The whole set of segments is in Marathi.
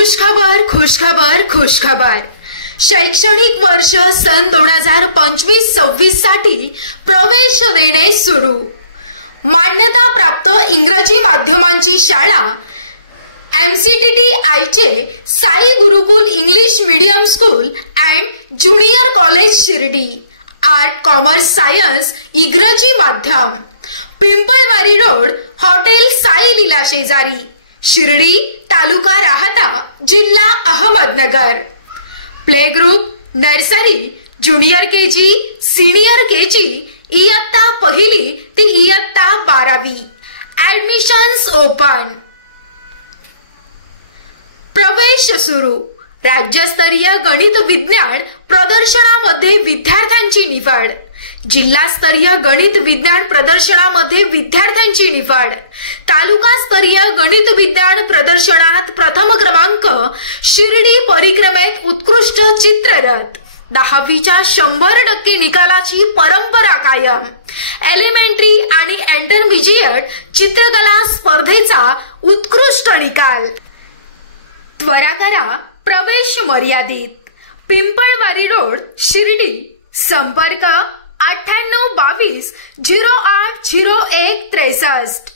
खुशखबर खुशखबर खुशखबर। शैक्षणिक वर्ष सन 2025-26 साठी प्रवेश देणे सुरू। मान्यता प्राप्त इंग्रजी माध्यमांची शाळा MCTTI चे Sai Gurukul English medium school and junior college Shirdi, art commerce science इंग्रजी माध्यम, पिंपळवारी रोड, हॉटेल साई लीला शेजारी, शिर्डी, तालुका राहता, जिल्हा Ahmednagar. Play group, nursery, junior KG, senior KG, इयत्ता पहिली ते इयत्ता 12वी। Admissions open. प्रवेश सुरू। राज्यस्तरीय गणित विज्ञान प्रदर्शनामध्ये विद्यार्थ्यांची निवड। जिल्हास्तरीय गणित विज्ञान प्रदर्शनामध्ये विद्यार्थ्यांची निवड। तालुकास्तरीय गणित विज्ञान प्रदर्शनात प्रथम क्रमांक, शिर्डी परिक्रमेत उत्कृष्ट चित्ररथ। 10वीच्या 100% निकालाची परंपरा कायम। एलिमेंटरी आणि इंटरमिजिएट चित्रकला स्पर्धेचा उत्कृष्ट निकाल। त्वरा करा, प्रवेश मर्यादित। पिंपळवारी रोड, शिर्डी। संपर्क 9822 0801 63।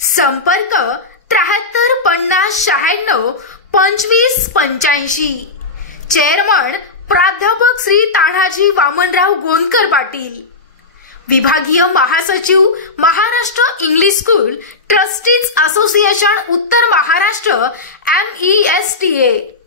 संपर्क 73 50 96 25 85। चेअरमन प्राध्यापक श्री तान्हाजी वामनराव गोंदकर पाटील। विभागीय महासचिव, Maharashtra English school trustees association उत्तर महाराष्ट्र MESTA।